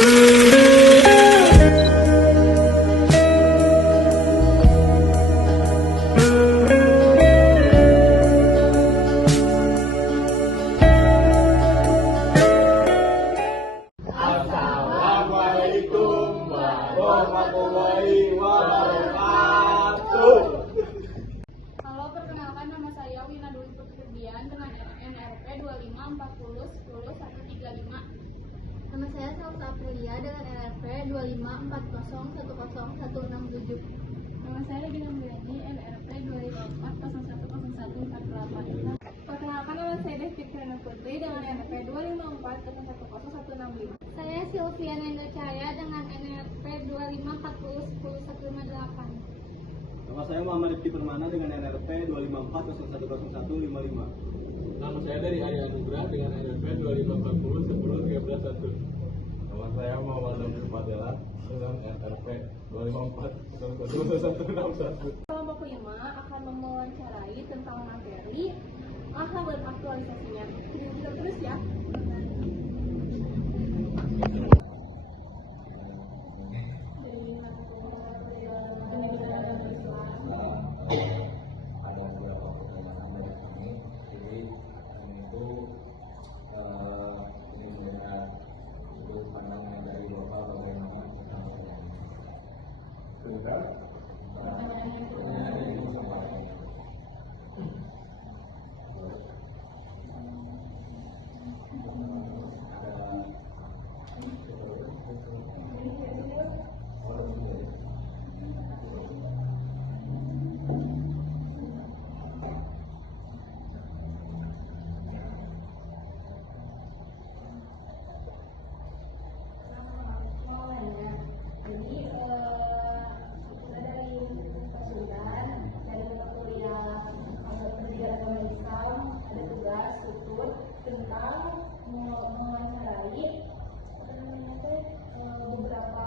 Assalamualaikum warahmatullahi wabarakatuh. Halo, perkenalkan nama saya Wina Dwi Putri dengan NRP 25401035. Nama saya Salsa Aprilia dengan NRP 2540101167. Nama saya Regina Mulyani, NRP 25401148. Perkenalkan nama saya Devi Kirana Putri dengan NRP 25401165. Saya Sylvia Nenda Cahaya dengan NRP 2540101158. Nama saya Muhammad Rifki Permana dengan NRP 254010155. Nama saya dari Arya Anugrah dengan NRP 2540101311. Nama saya Muhammad Ramli Fadela dengan NRP 254101161. Kelompok 5 akan mewawancarai tentang materi akhlak dan aktualisasinya. Kita terus ya. Tentang mewawancarai beberapa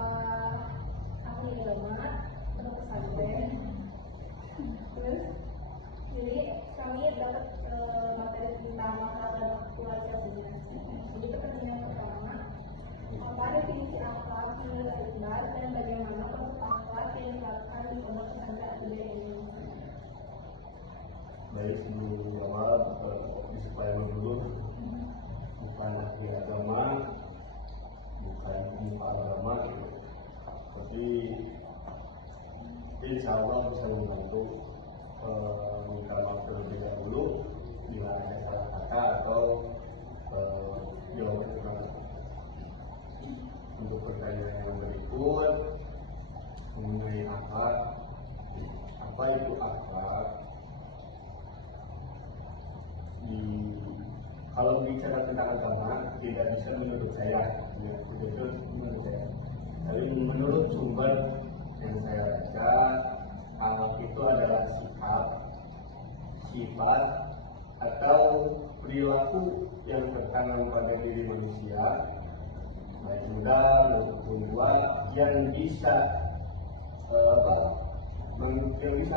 ahli ulama atau pesantren. Terus, jadi kami dapat materi tentang akhlak dan aktualisasinya. Jadi pertanyaan pertama, apa definisi akhlak menurut Iqbal dan bagaimana bentuk akhlak yang diterapkan di pondok pesantren Al-Hidayah ini? Dari sebelum jawab, disclaimer dulu, bukan ahli agama, bukan pemuka agama, tapi insya Allah bisa membantu minta maaf terlebih dahulu bila ada salah kata atau jawaban kekurangan. Untuk pertanyaan yang berikut mengenai akhlak, apa itu akhlak? Kalau bicara tentang agama tidak bisa menurut saya, menurut saya. Tapi menurut sumber yang saya baca, akhlak itu adalah sifat atau perilaku yang tertanam pada diri manusia, baik muda maupun tua, yang bisa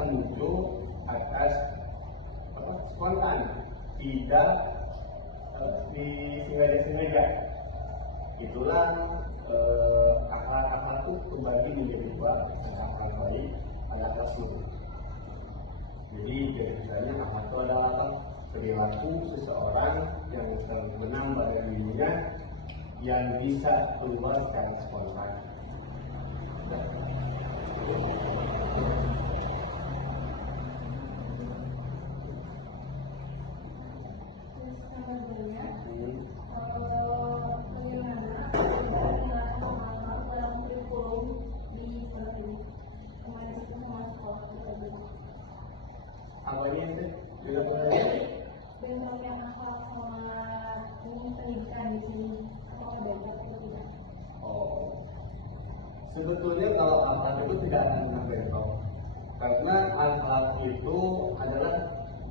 muncul atas spontan, tidak disengaja-sengaja. Itulah akhlak-akhlak itu terbagi menjadi dua, ada akhlak baik, ada akhlak buruk. Jadi misalnya akhlak itu adalah perilaku seseorang yang terbenam pada dirinya yang bisa keluar secara spontan. Apanya itu? Dengan yang akhlak sama ini pendidikan di sini, apakah beda atau tidak? Oh, sebetulnya kalau akhlak itu tidak akan pernah bentrok, karena akhlak itu adalah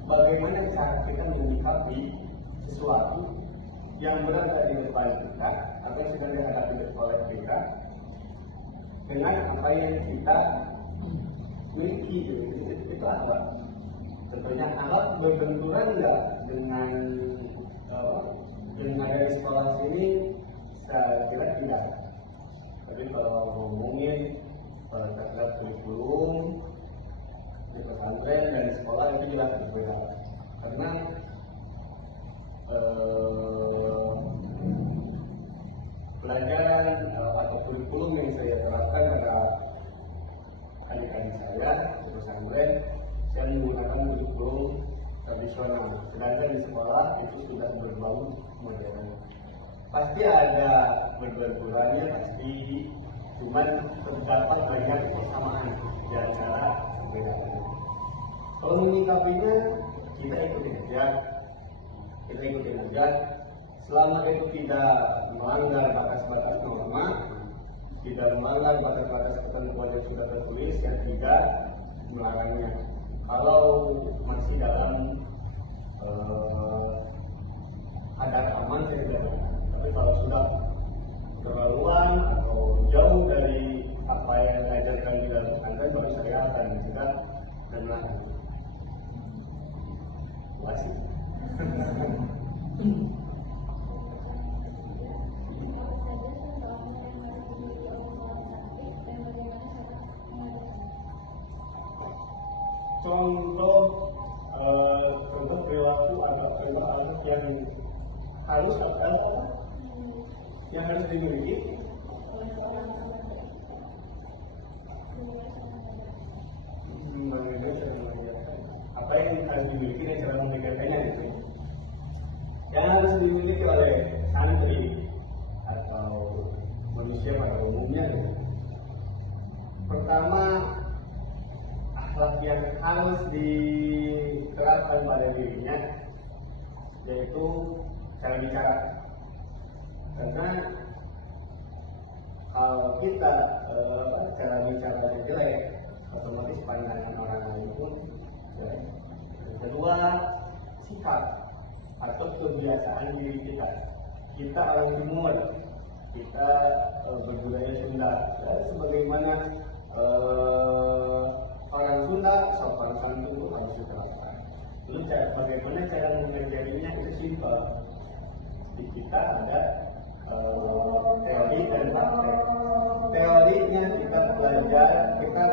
bagaimana cara kita menyikapi sesuatu yang berada di depan kita atau yang sedang dihadapi oleh kita dengan apa yang kita miliki. Itu akhlak. Tentunya akhlak berbenturan nggak dengan yang ada di sekolah sini? Saya kira tidak. Tapi kalau ngomongin terhadap kurikulum di pesantren dan di sekolah itu jelas berbeda. Karena pelajaran atau kurikulum yang saya terapkan pada adik-adik saya di pesantren, saya menggunakan kurikulum tradisional. Sedangkan di sekolah itu sudah berbau modern. Pasti ada berbenturannya, pasti, cuman terdapat banyak kesamaan di antara perbedaan. Kalau menyikapinya, kita ikutin aja. Selama itu tidak melanggar batas-batas norma, tidak melanggar batas-batas ketentuan yang sudah tertulis, yang tidak melarangnya. Kalau masih dalam adab aman, saya tidak melarang. Tapi kalau sudah terlaluan atau jauh dari apa yang diajarkan di dalam pesantren, baru saya akan mencegah dan melarang. Masih. Contoh perilaku atau anak yang harus yang harus dimiliki. Apa yang harus dimiliki dan cara memikirkannya gitu. Yang harus dimiliki oleh santri atau manusia pada umumnya gitu. Pertama, akhlak yang harus diterapkan pada dirinya yaitu cara bicara. Karena kalau kita cara bicara jelek, otomatis pandangan orang lain pun jelek. Yang kedua, sikap atau kebiasaan diri kita. Kita orang Timur, kita berbudaya Sunda. Sebagaimana orang Sunda, sopan santun itu harus diterapkan. Lalu bagaimana cara mengajarinya itu simpel. Di kita ada teori dan praktek. Teorinya kita belajar, kita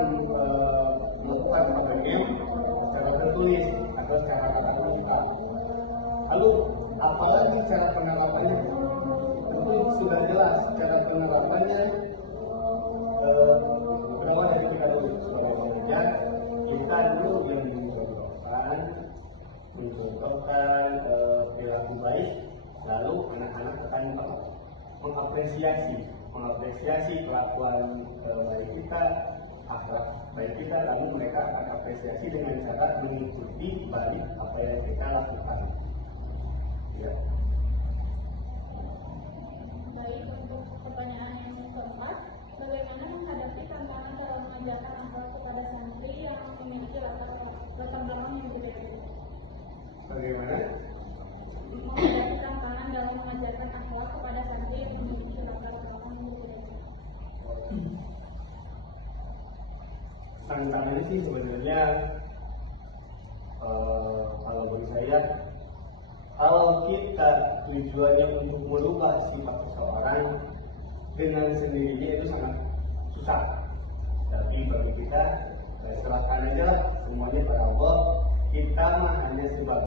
melakukan prakteknya secara tertulis atau secara tatap muka. Lalu apalagi cara penerapannya? Itu sudah jelas cara penerapannya. Berawal dari kita dulu sebagai pengajar, kita dulu yang mencontohkan perilaku baik, lalu anak-anak akan mengapresiasi kelakuan baik kita, akhlak baik kita, lalu mereka akan apresiasi dengan cara mengikuti balik apa yang kita lakukan. Ya. Baik, untuk pertanyaan yang keempat, bagaimana menghadapi tantangan dalam mengajarkan akhlak kepada santri yang memiliki latar belakang yang berbeda? Bagaimana? Menghadapi tantangan dalam mengajarkan akhlak kepada santri yang memiliki latar belakang yang berbeda. Tantangannya sih sebenarnya kalau bagi saya, kalau kita tujuannya untuk merubah sifat seseorang dengan sendirinya itu sangat susah. Tapi bagi kita serahkan aja lah semuanya pada Allah. Kita hanya sebagai